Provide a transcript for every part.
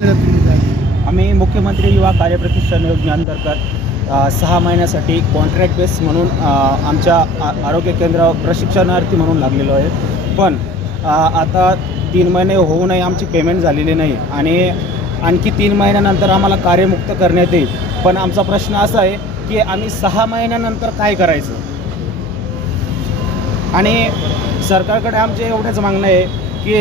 आम्ही मुख्यमंत्री युवा कार्यप्रशिक्षण योजनेअंतर्गत 6 महिन्यासाठी कॉन्ट्रॅक्ट बेस म्हणून आमच्या आरोग्य केंद्रावर प्रशिक्षणार्थी म्हणून लागलेलो आहे. पण आता 3 महिने होऊनही आमची पेमेंट झालेली नाही आणि आणखी 3 महिन्यानंतर आम्हाला कार्यमुक्त करण्यात येईल. पण आमचा प्रश्न असा आहे की आम्ही 6 महिन्यानंतर काय करायचं. आणि सरकारकडे आमचे एवढंच मागणं आहे की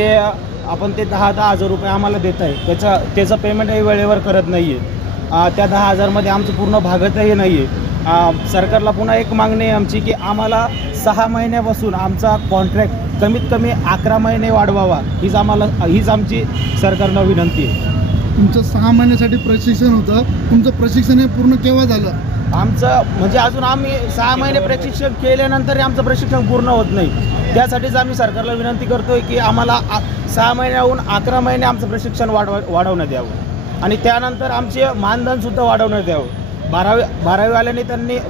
आपण ते 10,000 रुपये आम्हाला देत आहे, त्याचं पेमेंटही वेळेवर करत नाही आहे. त्या 10,000मध्ये आमचं पूर्ण भागतही नाही आहे. सरकारला पुन्हा एक मागणी आहे आमची की आम्हाला 6 महिन्यापासून आमचा कॉन्ट्रॅक्ट कमीत कमी 11 महिने वाढवावा, हीच आमची सरकारला विनंती आहे. तुमचं 6 महिन्यासाठी प्रशिक्षण होतं, तुमचं प्रशिक्षण हे पूर्ण केव्हा झालं? आमचं म्हणजे अजून आम्ही 6 महिने प्रशिक्षण केल्यानंतरही आमचं प्रशिक्षण पूर्ण होत नाही. त्यासाठीच आम्ही सरकारला विनंती करतोय की आम्हाला 6 महिन्याहून 11 महिने आमचं प्रशिक्षण वाढवण्यात यावं आणि त्यानंतर आमचे मानधनसुद्धा वाढवण्यात यावं.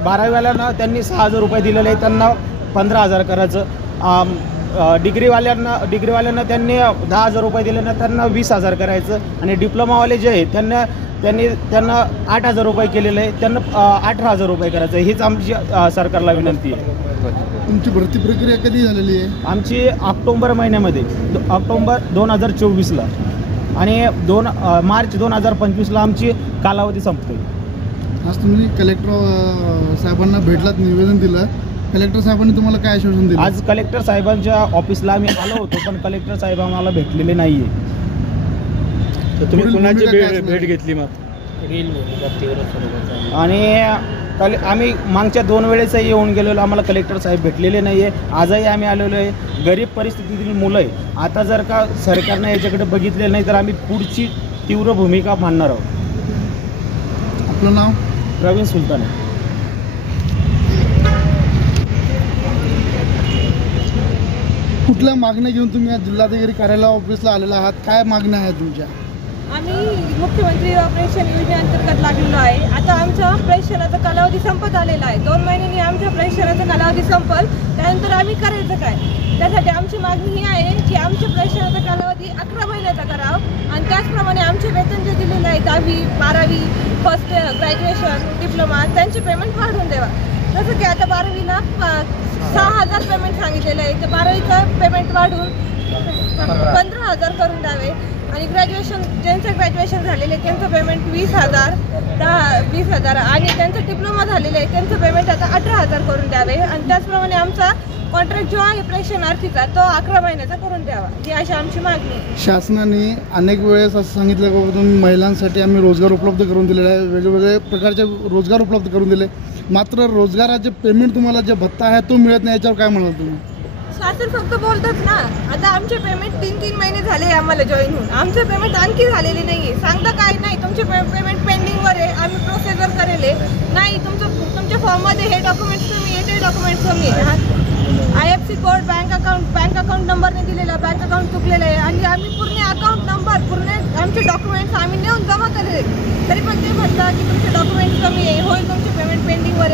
12वीवाल्यांना त्यांनी 6,000 रुपये दिलेले आहे, त्यांना 15,000 करायचं. डिग्रीवाल्यांना त्यांनी 10,000 रुपये दिले ना, त्यांना 20,000 करायचं. आणि डिप्लोमावाले जे आहेत त्यांना 8,000 रुपये केलेले आहे, त्यांना 18,000 रुपये करायचं. हीच आमची सरकारला विनंती आहे. तुमची भरती प्रक्रिया कधी झालेली आहे? आमची ऑक्टोबर महिन्यामध्ये ऑक्टोबर 2024ला आणि मार्च 2025ला आमची कालावधी संपते. आज तुम्ही कलेक्टर साहेबांना भेटलात, निवेदन दिलं. कलेक्टर साहेबांनी तुम्हाला काय आश्वासन दिलं? आज कलेक्टर साहेबांच्या ऑफिसला आम्ही आलो होतो, पण कलेक्टर साहेब आम्हाला भेटलेले नाही आहे. तर तुम्ही कुणाची भेट घेतली? मग आणि आम्ही मागच्या 2 वेळेसही येऊन गेलेलो, आम्हाला कलेक्टर साहेब भेटलेले नाही आहे. आजही आम्ही आलेलो आहे. गरीब परिस्थितीतील मुलं आहे. आता जर का सरकारनं याच्याकडे बघितले नाही तर आम्ही पुढची तीव्र भूमिका मांडणार आहोत. आपलं नाव? प्रवीण सुलतान आहे. कुठल्या मागण्या घेऊन तुम्ही आज जिल्हाधिकारी कार्यालय ऑफिसला आलेला आहात? काय मागण्या आहेत तुमच्या? आम्ही मुख्यमंत्री प्रशिक्षण योजनेअंतर्गत लागलेलो आहे. आता आमचा प्रशिक्षणाचा कालावधी संपत आलेला आहे. 2 महिन्यांनी आमच्या प्रशिक्षणाचा कालावधी संपल, त्यानंतर आम्ही करायचं काय? त्यासाठी आमची मागणी ही आहे की आमच्या प्रशिक्षणाचा कालावधी 11 महिन्याचा करावं आणि त्याचप्रमाणे आमचे वेतन जे दिलेले आहे 10वी 12वी फर्स्ट ग्रॅज्युएशन डिप्लोमा त्यांची पेमेंट वाढवून द्यावा. जसं की आता 12वीला 6,000 पेमेंट सांगितलेलं आहे, तर 12वीचं पेमेंट वाढून 15,000 करून द्यावे. आणि ग्रॅज्युएशन ज्यांचं ग्रॅज्युएशन झालेलं आहे त्यांचं पेमेंट 20,000 आणि त्यांचं डिप्लोमा झालेलं आहे त्यांचं पेमेंट आता 18,000 करून द्यावे. आणि त्याचप्रमाणे आमचा कॉन्ट्रॅक्ट जो आहे प्रशिक्षणार्थीचा तो 11 महिन्याचा करून द्यावा, ही अशी आमची मागणी आहे. शासनाने अनेक वेळेस असं सांगितलं की तुम्ही महिलांसाठी आम्ही रोजगार उपलब्ध करून दिलेला आहे, वेगवेगळे प्रकारचे रोजगार उपलब्ध करून दिले, मात्र रोजगाराचे पेमेंट तुम्हाला जे भत्ता आहे तो मिळत नाही, याच्यावर काय म्हणाल तुम्ही? शासन फक्त बोलतात ना. आता आमचे पेमेंट 3 महिने झाले आम्हाला जॉईन होऊन, आमचे पेमेंट आणखी झालेले नाही आहे. सांगता काय नाही तुमचे पेमेंट पेंडिंगवर आहे, आम्ही प्रोसेसर करेल नाही, तुमच्या फॉर्ममध्ये हे डॉक्युमेंट्स कमी आहे, ते डॉक्युमेंट्स कमी आहे. IFC कोड, बँक अकाउंट नंबरने दिलेला, बँक अकाउंट चुकलेलं आहे आणि आम्ही पूर्ण अकाउंट नंबर पूर्ण आमचे डॉक्युमेंट्स आम्ही नेऊन जमा केले, तरी पण ते म्हणतात की तुमचे डॉक्युमेंट्स कमी आहे, होईल तुमचे पेमेंट पेंडिंगवर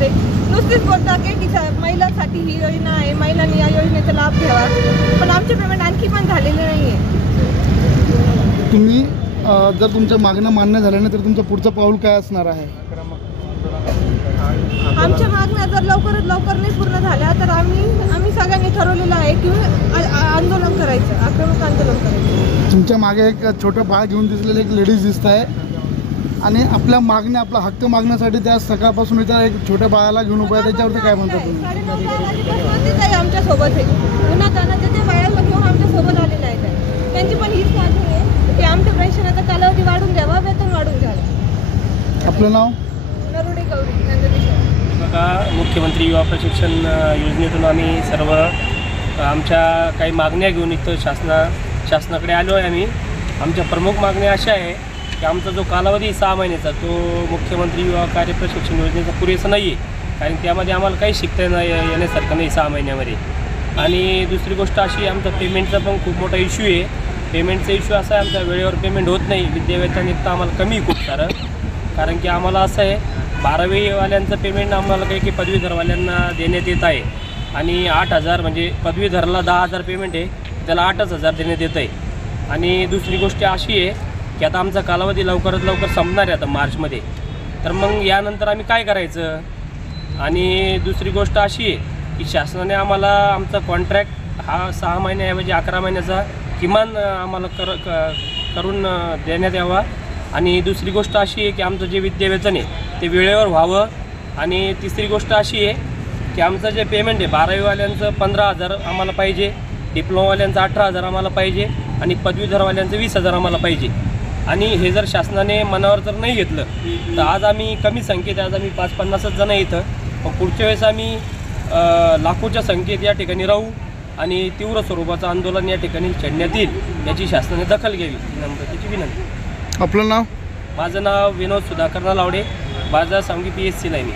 आहे. नुसतीच बोलता की महिलांसाठी ही योजना आहे, महिलांनी या योजनेचा लाभ घ्यावा, पण आमचे पेमेंट आणखी पण झालेले नाही आहे. तुम्ही जर तुमच्या मागण्या मान्य झाल्या नाही तर तुमचं पुढचं पाऊल काय असणार आहे? आमच्या मागण्या जर लवकरात लवकर नाही पूर्ण झाल्या तर आम्ही सगळ्यांनी ठरवलेलं आहे की आंदोलन करायचं, आक्रमक आंदोलन करायचं. तुमच्या मागे एक छोटं बाळ घेऊन दिसलेलं एक लेडीज दिसत आहे आणि आपल्या मागण्या, आपला हक्क मागण्यासाठी त्या सकाळपासून इथं एक छोट्या बाळाला घेऊन उभं आहे, त्याच्यावरती काय म्हणतात तुम्ही? 9:30 आहे आमच्यासोबत आहे, उन्हातानाच्या त्या बाळाला घेऊन आमच्यासोबत आलेलं आहे. त्यांची पण हीच मागणी आहे की आमच्या प्रशिक्षणाचा कालावधी वाढून द्यावा, वेतन वाढून द्यावं. आपलं नाव? नरुडे गौरी. बघा, मुख्यमंत्री युवा प्रशिक्षण योजनेतून आम्ही सर्व आमच्या काही मागण्या घेऊन इथं शासनाकडे आलो आहे. आमच्या प्रमुख मागण्या अशा आहे की आमचा जो कालावधी 6 महिन्याचा तो मुख्यमंत्री युवा कार्य प्रशिक्षण योजनेचा पुरेसा नाही आहे, कारण त्यामध्ये आम्हाला काही शिकता येण्यासारखं नाही 6 महिन्यामध्ये. आणि दुसरी गोष्ट अशी, आमचा पेमेंटचा पण खूप मोठा इश्यू आहे. पेमेंटचा इश्यू असा आहे, आमच्या वेळेवर पेमेंट होत नाही. विद्यावेतन इतकं आम्हाला कमी खूप सारं, कारण की आम्हाला असं आहे 12वीवाल्यांचं पेमेंट आम्हाला काही पदवीधरवाल्यांना देण्यात येत आहे आणि 8,000 म्हणजे पदवीधरला 10,000 पेमेंट आहे, त्याला 8,000 देण्यात येत आहे. आणि दुसरी गोष्ट अशी आहे की आता आमचा कालावधी लवकरात लवकर संपणार आहे आता मार्चमध्ये, तर मग यानंतर आम्ही काय करायचं. आणि दुसरी गोष्ट अशी आहे की शासनाने आम्हाला आमचा कॉन्ट्रॅक्ट हा 6 महिन्याऐवजी 11 महिन्याचा किमान आम्हाला करून देण्यात यावा. आणि दुसरी गोष्ट अशी आहे की आमचं जे विद्यावेतन आहे ते वेळेवर व्हावं. आणि तिसरी गोष्ट अशी आहे की आमचं जे पेमेंट आहे 12वीवाल्यांचं 15,000 आम्हाला पाहिजे, डिप्लोमावाल्यांचं 18,000 आम्हाला पाहिजे आणि पदवीधरवाल्यांचं 20,000 आम्हाला पाहिजे. आणि हे जर शासनाने मनावर जर नाही घेतलं तर आज आम्ही कमी संख्येत, आज आम्ही 50-50 जण इथं, पण पुढच्या वेळेस आम्ही लाखोच्या संख्येत या ठिकाणी राहू आणि तीव्र स्वरूपाचं आंदोलन या ठिकाणी छेडण्यात येईल याची शासनाने दखल घ्यावी त्याची विनंती. आपलं नाव? माझं नाव विनोद सुधाकर नलावडे, बाजार सांगी PSC ला आहे मी.